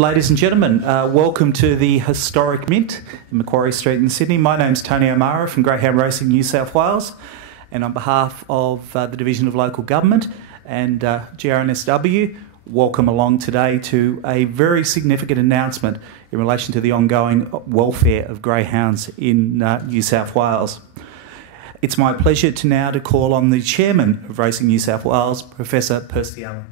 Ladies and gentlemen, welcome to the historic Mint in Macquarie Street in Sydney. My name's Tony O'Mara from Greyhound Racing New South Wales, and on behalf of the Division of Local Government and GRNSW, welcome along today to a very significant announcement in relation to the ongoing welfare of greyhounds in New South Wales. It's my pleasure to call on the Chairman of Racing New South Wales, Professor Percy Allan.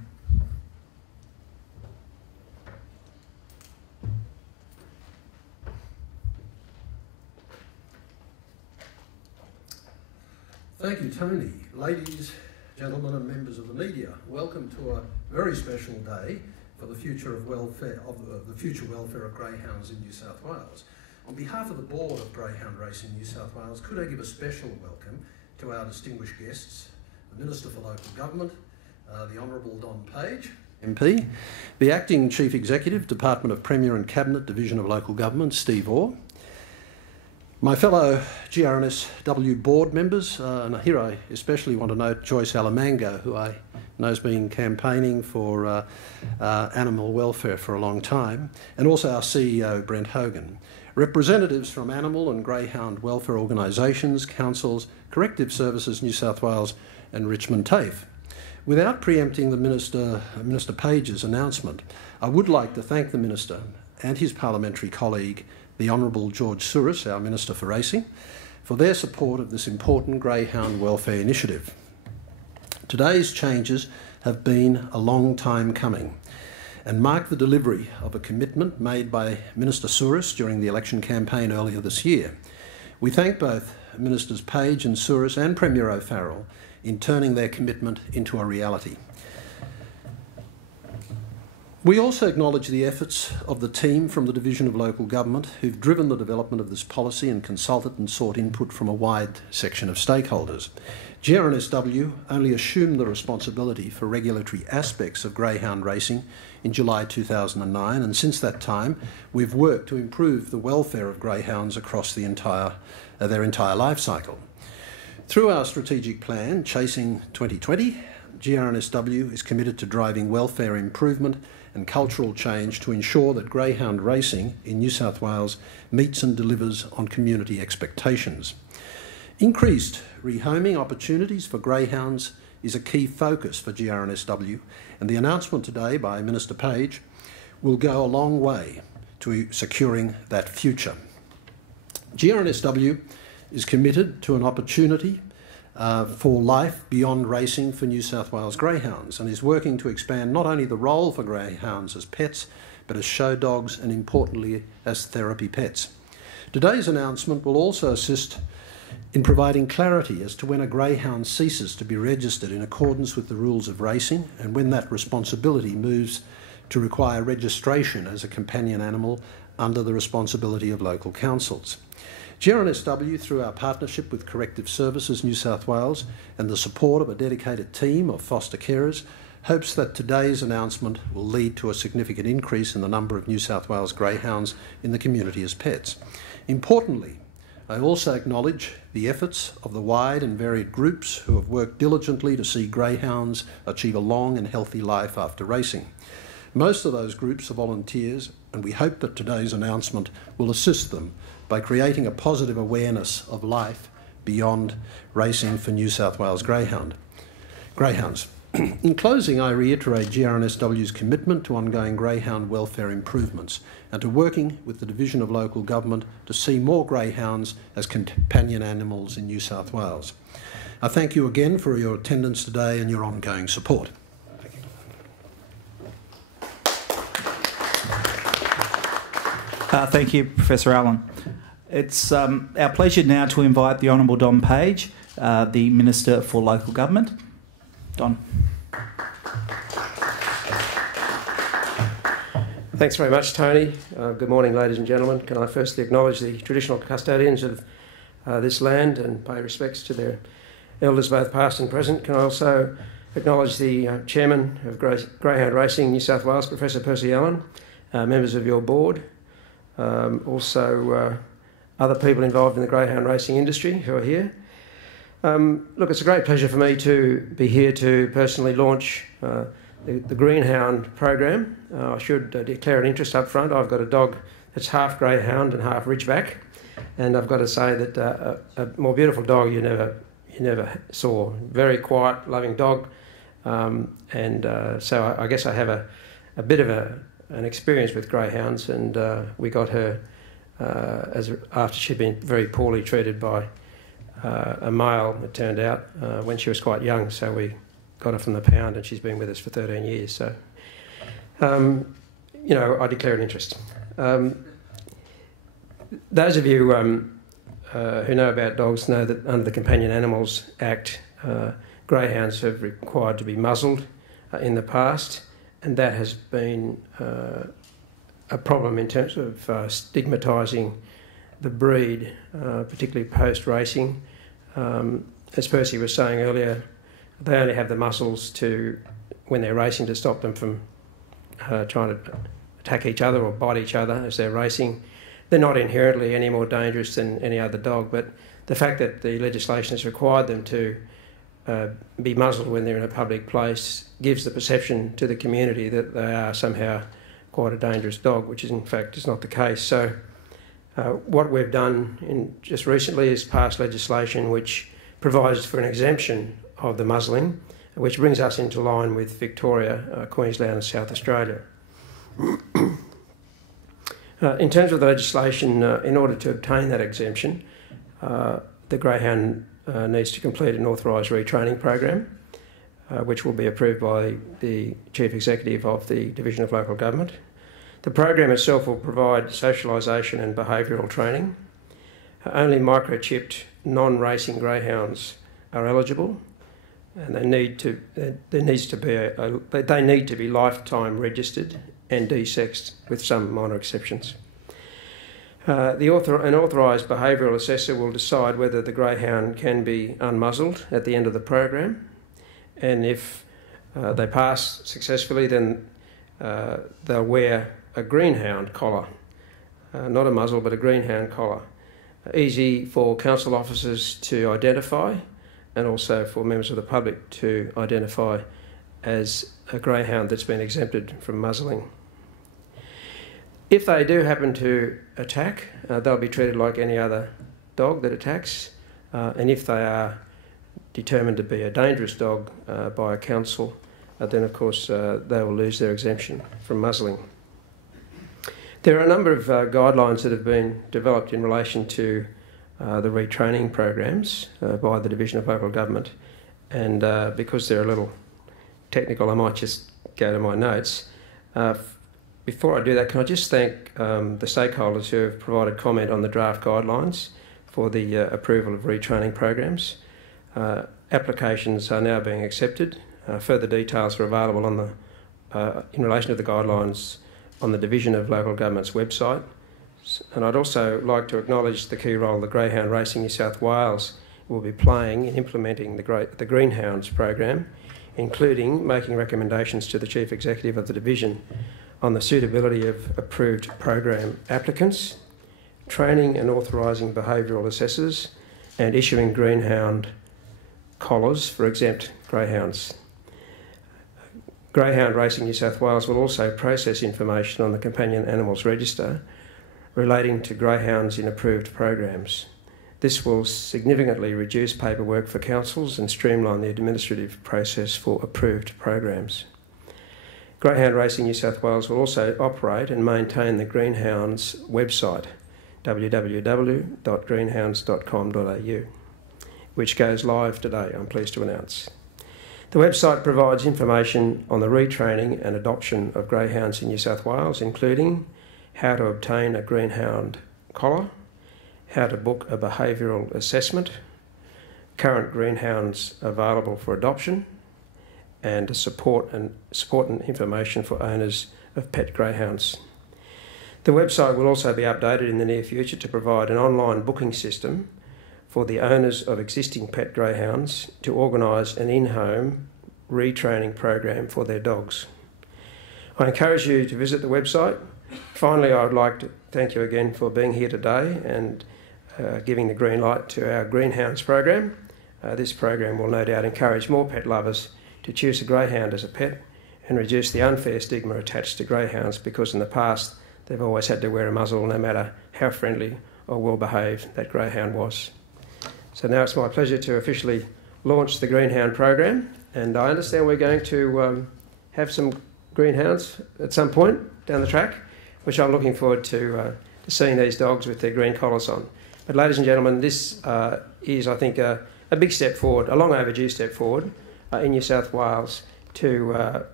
Thank you, Tony. Ladies, gentlemen and members of the media, welcome to a very special day for the future welfare of greyhounds in New South Wales. On behalf of the Board of Greyhound Racing New South Wales, could I give a special welcome to our distinguished guests, the Minister for Local Government, the Honourable Don Page, MP, the Acting Chief Executive, Department of Premier and Cabinet, Division of Local Government, Steve Orr, my fellow GRNSW board members, and here I especially want to note Joyce Alamango, who I know has been campaigning for animal welfare for a long time, and also our CEO, Brent Hogan. Representatives from animal and greyhound welfare organisations, councils, Corrective Services New South Wales and Richmond TAFE. Without preempting the Minister Page's announcement, I would like to thank the Minister and his parliamentary colleague, the Honourable George Souris, our Minister for Racing, for their support of this important greyhound welfare initiative. Today's changes have been a long time coming and mark the delivery of a commitment made by Minister Souris during the election campaign earlier this year. We thank both Ministers Page and Souris and Premier O'Farrell in turning their commitment into a reality. We also acknowledge the efforts of the team from the Division of Local Government who've driven the development of this policy and consulted and sought input from a wide section of stakeholders. GRNSW only assumed the responsibility for regulatory aspects of greyhound racing in July 2009, and since that time we've worked to improve the welfare of greyhounds across their entire life cycle. Through our strategic plan, Chasing 2020, GRNSW is committed to driving welfare improvement and cultural change to ensure that greyhound racing in New South Wales meets and delivers on community expectations. Increased rehoming opportunities for greyhounds is a key focus for GRNSW, and the announcement today by Minister Page will go a long way to securing that future. GRNSW is committed to an opportunity for life beyond racing for New South Wales greyhounds, and is working to expand not only the role for greyhounds as pets, but as show dogs and, importantly, as therapy pets. Today's announcement will also assist in providing clarity as to when a greyhound ceases to be registered in accordance with the rules of racing, and when that responsibility moves to require registration as a companion animal under the responsibility of local councils. GRNSW, through our partnership with Corrective Services New South Wales and the support of a dedicated team of foster carers, hopes that today's announcement will lead to a significant increase in the number of New South Wales greyhounds in the community as pets. Importantly, I also acknowledge the efforts of the wide and varied groups who have worked diligently to see greyhounds achieve a long and healthy life after racing. Most of those groups are volunteers, and we hope that today's announcement will assist them by creating a positive awareness of life beyond racing for New South Wales greyhounds. In closing, I reiterate GRNSW's commitment to ongoing greyhound welfare improvements and to working with the Division of Local Government to see more greyhounds as companion animals in New South Wales. I thank you again for your attendance today and your ongoing support. Thank you, Professor Allan. It's our pleasure now to invite the Honourable Don Page, the Minister for Local Government. Don. Thanks very much, Tony. Good morning, ladies and gentlemen. Can I firstly acknowledge the traditional custodians of this land and pay respects to their elders, both past and present. Can I also acknowledge the Chairman of Greyhound Racing New South Wales, Professor Percy Allan, members of your board, also other people involved in the greyhound racing industry who are here. Look, it's a great pleasure for me to be here to personally launch the Greenhound program. I should declare an interest up front. I've got a dog that's half Greyhound and half Ridgeback, and I've got to say that a more beautiful dog you never saw. Very quiet, loving dog, so I guess I have a bit of an experience with Greyhounds, and we got her after she'd been very poorly treated by a male, it turned out, when she was quite young, so we got her from the pound, and she's been with us for 13 years. So, I declare an interest. Those of you who know about dogs know that under the Companion Animals Act, greyhounds have required to be muzzled in the past, and that has been a problem in terms of stigmatising the breed, particularly post-racing. As Percy was saying earlier, they only have the muscles when they're racing, to stop them from trying to attack each other or bite each other as they're racing. They're not inherently any more dangerous than any other dog, but the fact that the legislation has required them to be muzzled when they're in a public place gives the perception to the community that they are somehow quite a dangerous dog, which in fact is not the case. So what we've done just recently is pass legislation which provides for an exemption of the muzzling, which brings us into line with Victoria, Queensland and South Australia. In terms of the legislation, in order to obtain that exemption, the Greyhound needs to complete an authorised retraining program, which will be approved by the Chief Executive of the Division of Local Government. The program itself will provide socialisation and behavioural training. Only microchipped non-racing greyhounds are eligible, and they need to be lifetime registered and desexed, with some minor exceptions. An authorised behavioural assessor will decide whether the greyhound can be unmuzzled at the end of the program, and if they pass successfully, then they'll wear a greenhound collar, not a muzzle but a greenhound collar. Easy for council officers to identify, and also for members of the public to identify as a greyhound that's been exempted from muzzling. If they do happen to attack, they'll be treated like any other dog that attacks, and if they are determined to be a dangerous dog by a council, then of course they will lose their exemption from muzzling. There are a number of guidelines that have been developed in relation to the retraining programs by the Division of Local Government, and because they're a little technical, I might just go to my notes. Before I do that, can I just thank the stakeholders who have provided comment on the draft guidelines for the approval of retraining programs. Applications are now being accepted. Further details are available in relation to the guidelines on the Division of Local Government's website. And I'd also like to acknowledge the key role the Greyhound Racing New South Wales will be playing in implementing the Greenhounds program, including making recommendations to the Chief Executive of the Division on the suitability of approved program applicants, training and authorising behavioural assessors, and issuing greenhound collars for exempt greyhounds. Greyhound Racing New South Wales will also process information on the Companion Animals Register relating to greyhounds in approved programs. This will significantly reduce paperwork for councils and streamline the administrative process for approved programs. Greyhound Racing New South Wales will also operate and maintain the Greenhounds website, www.greenhounds.com.au, which goes live today, I'm pleased to announce. The website provides information on the retraining and adoption of greyhounds in New South Wales, including how to obtain a greenhound collar, how to book a behavioural assessment, current greenhounds available for adoption, and support and information for owners of pet greyhounds. The website will also be updated in the near future to provide an online booking system for the owners of existing pet greyhounds to organise an in-home retraining program for their dogs. I encourage you to visit the website. Finally, I would like to thank you again for being here today and giving the green light to our Greenhounds program. This program will no doubt encourage more pet lovers to choose a greyhound as a pet and reduce the unfair stigma attached to greyhounds, because in the past they've always had to wear a muzzle no matter how friendly or well behaved that greyhound was. So now it's my pleasure to officially launch the Greenhound program, and I understand we're going to have some greenhounds at some point down the track, which I'm looking forward to seeing these dogs with their green collars on. But ladies and gentlemen, this is, I think, a big step forward, a long overdue step forward in New South Wales to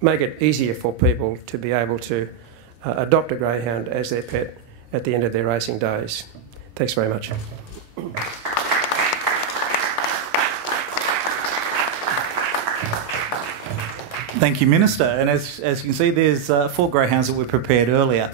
make it easier for people to be able to adopt a greyhound as their pet at the end of their racing days. Thanks very much. Thank you, Minister. And as you can see, there's 4 greyhounds that were prepared earlier.